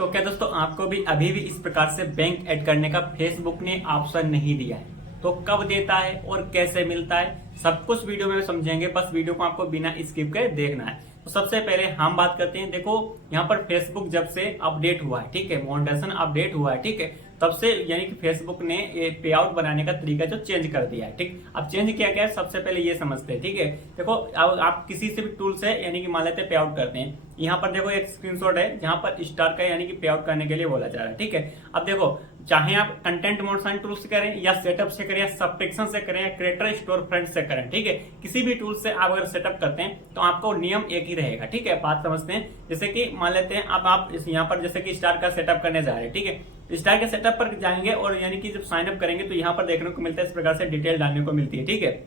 तो क्या दोस्तों आपको भी अभी भी इस प्रकार से बैंक ऐड करने का फेसबुक ने ऑप्शन नहीं दिया है? तो कब देता है और कैसे मिलता है, सब कुछ वीडियो में समझेंगे। बस वीडियो को आपको बिना स्किप करे देखना है। तो सबसे पहले हम बात करते हैं। देखो यहाँ पर फेसबुक जब से अपडेट हुआ है, ठीक है, मोनेटाइजेशन अपडेट हुआ है, ठीक है, तब से यानी कि फेसबुक ने पे आउट बनाने का तरीका जो चेंज कर दिया है। ठीक, अब चेंज क्या क्या है सबसे पहले ये समझते हैं। ठीक है, देखो अब आप किसी से भी टूल से यानी कि मान लेते हैं पे आउट करते हैं। यहाँ पर देखो एक स्क्रीनशॉट है जहां पर स्टार का यानी कि पे आउट करने के लिए बोला जा रहा है। ठीक है, अब देखो चाहे आप कंटेंट मोनेटाइजेशन टूल से करें या सेटअप से करें या सब्सक्रिप्शन से करें या क्रिएटर स्टोर फ्रंट से करें, ठीक है, किसी भी टूल से आप अगर सेटअप करते हैं तो आपको नियम एक ही रहेगा। ठीक है, बात समझते हैं। जैसे कि मान लेते हैं अब आप यहाँ पर जैसे कि स्टार का सेटअप करने जा रहे हैं, ठीक है, स्टार के सेटअप पर जाएंगे और यानी कि जब साइन अप करेंगे तो यहाँ पर देखने को मिलता है, इस प्रकार से डिटेल डालने को मिलती है। ठीक है,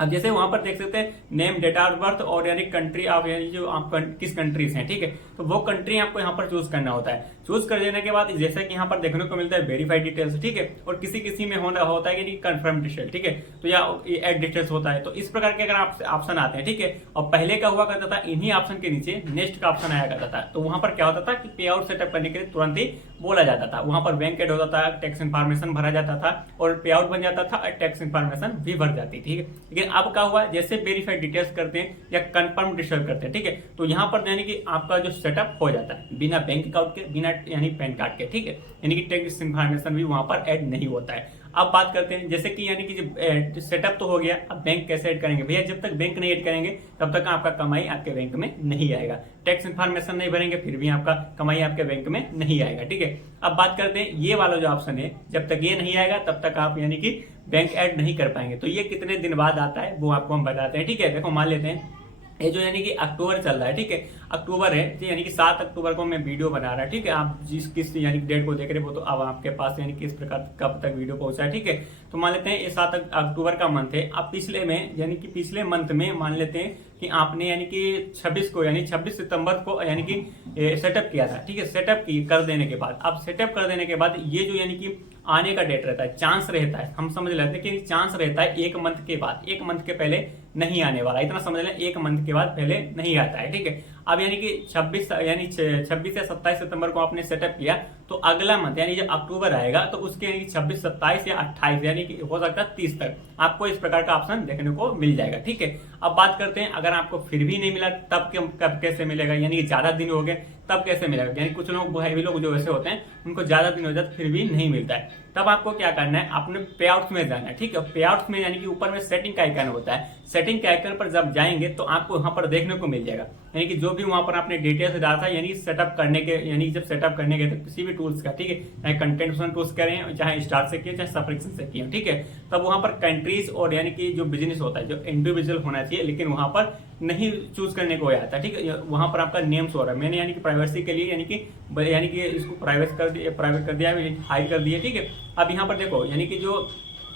अब जैसे वहां पर देख सकते हैं नेम, डेट ऑफ बर्थ और यानी कंट्री आप यानी जो आप किस कंट्री से हैं, ठीक है, तो वो कंट्री आपको यहाँ पर चूज करना होता है। चूज कर देने के बाद जैसे कि यहाँ पर देखने को मिलता है वेरीफाइड डिटेल्स, ठीक है, और किसी किसी में होता है कि कंफर्म डिटेल, ठीक है, तो या एड डिटेल्स होता है। तो इस प्रकार के अगर आप ऑप्शन आते हैं, ठीक है, और पहले का हुआ करता था इन्हीं ऑप्शन के नीचे नेक्स्ट का ऑप्शन आया करता था। तो वहां पर क्या होता था कि पे आउट सेटअप करने के लिए तुरंत ही बोला जाता था, वहां पर बैंक एड होता था, टैक्स इन्फॉर्मेशन भरा जाता था और पे आउट बन जाता था और टैक्स इन्फॉर्मेशन भी भर जाती, ठीक है। लेकिन अब क्या हुआ, जैसे वेरीफाइड डिटेल्स करते हैं या कंफर्म डिटेल्स करते हैं, ठीक है, तो यहाँ पर यानी कि आपका जो सेटअप हो जाता है बिना बैंक अकाउंट के, बिना यानी पैन कार्ड के, ठीक है, यानी कि टैक्स इन्फॉर्मेशन भी वहां पर ऐड नहीं होता है। अब बात करते हैं जैसे कि यानी कि सेटअप तो हो गया, अब बैंक कैसे ऐड करेंगे भैया? जब तक बैंक नहीं ऐड करेंगे तब तक आपका कमाई आपके बैंक में नहीं आएगा। टैक्स इन्फॉर्मेशन नहीं भरेंगे फिर भी आपका कमाई आपके बैंक में नहीं आएगा। ठीक है, अब बात करते हैं ये वाला जो ऑप्शन है, जब तक ये नहीं आएगा तब तक आप यानी कि बैंक ऐड नहीं कर पाएंगे। तो ये कितने दिन बाद आता है वो आपको हम बताते हैं। ठीक है, देखो मान लेते हैं ये जो यानी कि अक्टूबर चल रहा है, ठीक है, अक्टूबर है, तो यानी कि 7 अक्टूबर को मैं वीडियो बना रहा है। ठीक है, आप जिस किस यानी कि डेट को देख रहे हो तो अब आपके पास यानी कि इस प्रकार कब तक वीडियो पहुंचा है। ठीक है, तो मान लेते हैं ये 7 अक्टूबर का मंथ है। अब पिछले में यानी कि पिछले मंथ में मान लेते हैं कि आपने यानी कि 26 को यानी 26 सितंबर को यानी कि सेटअप किया था। ठीक है, सेटअप कर देने के बाद, अब सेटअप कर देने के बाद ये जो यानी कि आने का डेट रहता है, चांस रहता है, हम समझ लेते हैं कि चांस रहता है 1 मंथ के बाद, 1 मंथ के पहले नहीं आने वाला, इतना समझ लें 1 मंथ के बाद पहले नहीं आता है। ठीक है, अब यानी कि 26 यानी 26 या 27 सितंबर को आपने सेटअप किया तो अगला मंथ यानी जब अक्टूबर आएगा तो उसके यानी कि 26, 27 या 28 यानी कि हो सकता है 30 तक आपको इस प्रकार का ऑप्शन देखने को मिल जाएगा। ठीक है, अब बात करते हैं अगर आपको फिर भी नहीं मिला तब कब कैसे मिलेगा, यानी कि ज्यादा दिन हो गए तब कैसे मिलेगा? यानी कुछ लोग हैवी लोग जो वैसे होते हैं उनको ज्यादा दिन हो जाते फिर भी नहीं मिलता है, तब आपको क्या करना है, अपने पे आउट में जाना है। ठीक है, पे आउट में यानी कि ऊपर में सेटिंग का आइकन होता है, सेटिंग के आइकन पर जब जाएंगे तो आपको वहां पर देखने को मिल जाएगा यानी कि जो भी वहां पर आपने डिटेल्स डाला था यानी सेटअप करने के, यानी जब सेटअप करने के थे किसी भी टूल्स का, ठीक है, चाहे कंटेंट टूल्स करें, चाहे स्टार से किए, चाहे सब्सक्रिप्शन से किए, ठीक है, तब वहां पर कंट्रीज और यानी कि जो बिजनेस होता है जो इंडिविजुअल होना चाहिए लेकिन वहां पर नहीं चूज करने को आता है। ठीक है, वहां पर आपका नेम शो रहा है, मैंने यानी कि प्राइवेसी के लिए यानी कि इसको प्राइवेट कर दिया, हाइड कर दिया। ठीक है, अब यहाँ पर देखो यानी कि जो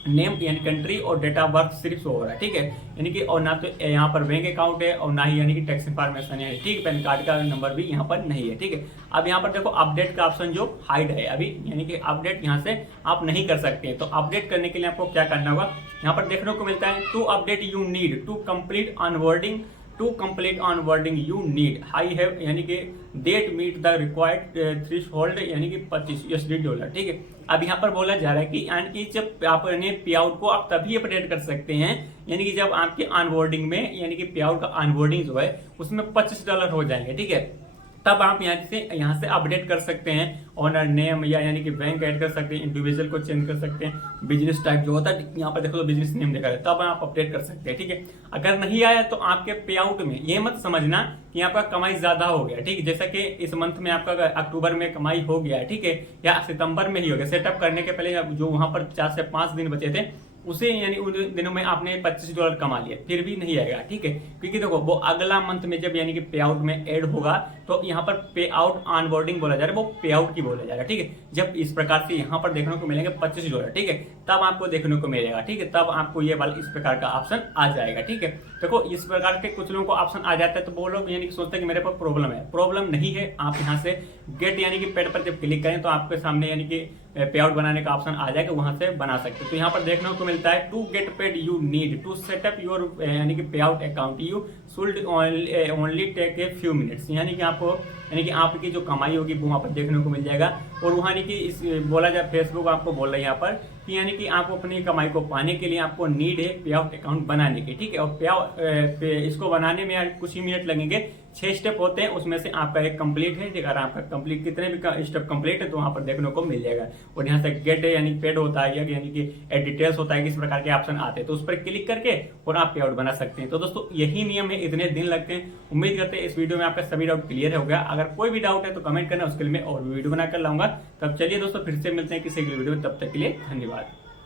नेम यानी कंट्री और डेट ऑफ बर्थ सिर्फ शो हो रहा है। ठीक है, यानी कि और ना तो यहाँ पर बैंक अकाउंट है और ना ही यानी कि टैक्स इन्फॉर्मेशन है। ठीक, पैन कार्ड का नंबर भी यहाँ पर नहीं है। ठीक है, अब यहाँ पर देखो अपडेट का ऑप्शन जो हाइड है अभी, यानी कि अपडेट यहाँ से आप नहीं कर सकते। तो अपडेट करने के लिए आपको क्या करना होगा, यहाँ पर देखने को मिलता है to update you need to complete onboarding, to complete onboarding you need I have यानी कि that meet the required threshold यानी कि $25। ठीक है, अब यहाँ पर बोला जा रहा है कि यानी कि जब आपने पे आउट को आप तभी अपडेट कर सकते हैं यानी कि जब आपके ऑनबोर्डिंग में यानी कि पे आउट का ऑनबोर्डिंग जो है उसमें $25 हो जाएंगे। ठीक है, तब आप यहाँ से अपडेट कर सकते हैं ऑनर नेम या यानी कि बैंक ऐड कर सकते हैं, इंडिविजुअल को चेंज कर सकते हैं, बिजनेस टाइप जो होता है यहाँ पर देखो तो बिजनेस नेम देखा है, तब आप अपडेट कर सकते हैं। ठीक है, अगर नहीं आया तो आपके पे आउट में ये मत समझना कि आपका कमाई ज्यादा हो गया। ठीक है, जैसा कि इस मंथ में आपका अक्टूबर में कमाई हो गया है, ठीक है, या सितंबर में ही हो गया, सेटअप करने के पहले जो वहां पर 4 से 5 दिन बचे थे उसे यानी उन दिनों में आपने $25 कमा लिया फिर भी नहीं आएगा। ठीक है, क्योंकि देखो वो अगला मंथ में जब यानी कि पे आउट में ऐड होगा तो यहाँ पर पे आउट ऑनबोर्डिंग बोला जा रहा है, वो पे आउट की बोला जा रहा है। ठीक है, जब इस प्रकार से यहाँ पर देखने को मिलेंगे $25, ठीक है, तब आपको देखने को मिलेगा। ठीक है, तब आपको ये वाला इस प्रकार का ऑप्शन आ जाएगा। ठीक है, देखो इस प्रकार के कुछ लोगों को ऑप्शन आ जाता है तो वो लोग यानी कि सोचते हैं कि मेरे पास प्रॉब्लम है, प्रॉब्लम नहीं है। आप यहाँ से गेट यानी कि पेड पर जब क्लिक करें तो आपके सामने यानी कि पे आउट बनाने का ऑप्शन आ जाएगा, वहां से बना सकते हो। तो यहाँ पर देखने को मिलता है to get paid you need to set up your यानी कि pay out account you should only take a few minutes, यानी कि आपको आपको यानी कि आपकी जो कमाई होगी वो वहाँ पर देखने को मिल जाएगा। और वहाँ यानी कि इस बोला जाए फेसबुक आपको बोल रहा है यहाँ पर कि यानी कि आपको अपनी कमाई को पाने के लिए आपको नीड है पे आउट अकाउंट बनाने की, ठीक है। और इसको बनाने में यार कुछ ही मिनट लगेंगे। 6 स्टेप होते हैं, उसमें से आपका एक कंप्लीट है। अगर आपका कंप्लीट कितने भी स्टेप कंप्लीट है तो वहाँ पर देखने को मिल जाएगा। और यहाँ से गेट यानी पेड होता है यानी कि डिटेल्स होता है, किस प्रकार के ऑप्शन आते हैं, तो उस पर क्लिक करके और आप पे आउट बना सकते हैं। तो दोस्तों यही नियम है, इतने दिन लगते हैं। उम्मीद करते हैं इस वीडियो में आपका सभी डाउट क्लियर हो गया। अगर कोई भी डाउट है तो कमेंट करना, उसके लिए मैं और वीडियो बनाकर लाऊंगा। तब चलिए दोस्तों फिर से मिलते हैं किसी वीडियो में, तब तक के लिए धन्यवाद।